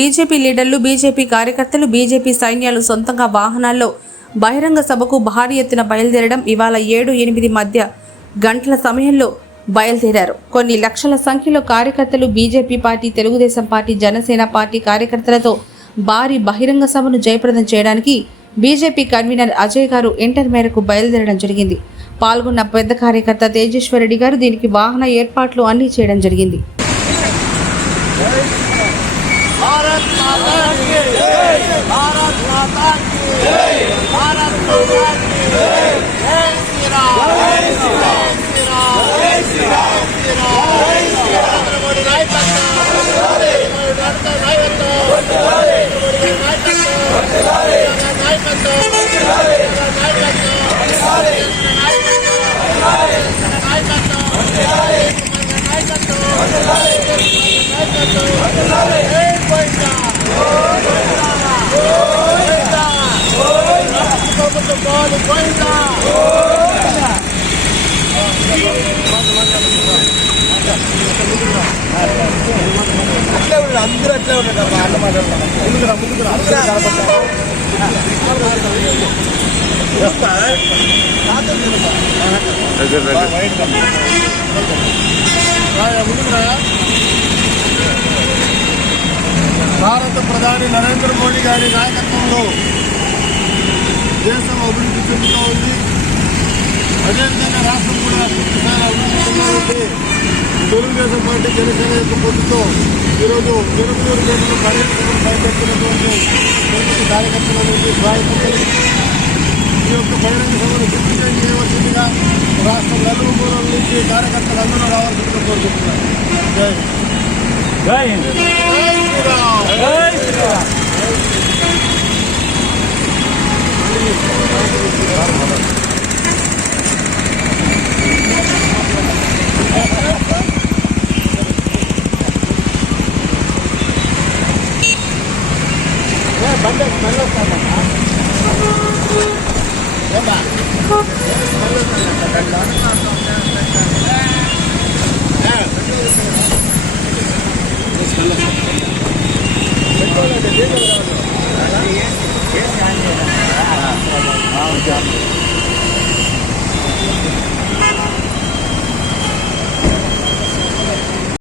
BJP లీడర్లు BJP కార్యకర్తలు BJP సైన్యాలు సొంతంగా వాహనాల్లో బహిరంగ సభకు భారీ ఎత్తున బయలుదేరడం ఇవాళ ఏడు ఎనిమిది మధ్య గంటల సమయంలో బయలుదేరారు. కొన్ని లక్షల సంఖ్యలో కార్యకర్తలు BJP party Telugu Desam party Janasena party కార్యకర్తలతో భారీ బహిరంగ సభను జయప్రదం చేయడానికి బీజేపీ కన్వీనర్ అజయ్ గారు ఇంటర్ మేరకు బయలుదేరడం జరిగింది. పాల్గొన్న పెద్ద కార్యకర్త తేజేశ్వరరెడ్డి గారు దీనికి వాహన ఏర్పాట్లు అన్నీ చేయడం జరిగింది. భారత్ మాతా భారత్ మాతా భారత్ మాతా జై శ్రీరామ్ జై శ్రీరామ్ జై శ్రీరామ్ జై శ్రీరామ్ నరేంద్ర మోడీ నాయకత్వం నాయకత్వం నాయకత్వం నాయకత్వం అందరూ అట్లే ఉండదు అన్న మాట్లాడుతున్నాం ముందుకురా ముందుకురా ముందుకురా భారత ప్రధాని నరేంద్ర మోడీ గారి నాయకత్వంలో దేశం అభివృద్ధి చెందుతూ ఉంది. అదేవిధంగా రాష్ట్రం కూడా పూర్తిస్థాయి అభివృద్ధి ఉంది తెలుగుదేశం పార్టీ జనసేన యొక్క పొత్తుతో ఈరోజు తిరుపతి దేశంలో పర్యటనకు బయటెత్తినటువంటి తిరుపతి కార్యకర్తల నుండి స్వాగతం. ఈ యొక్క బహిరంగ సభను దిగ్విజయం చేయవలసిందిగా రాష్ట్రం నలుగురు నుంచి కార్యకర్తలు అందరూ రావాల్సిందిగా కోరుకుంటున్నారు జై జై హింద్. జై శ్రీరామ్. ಬಂಡೆ ಸ್ಮೆಲ್ పెట్రోల్ అంటే డీజిల్ కాదు ఏం ఏం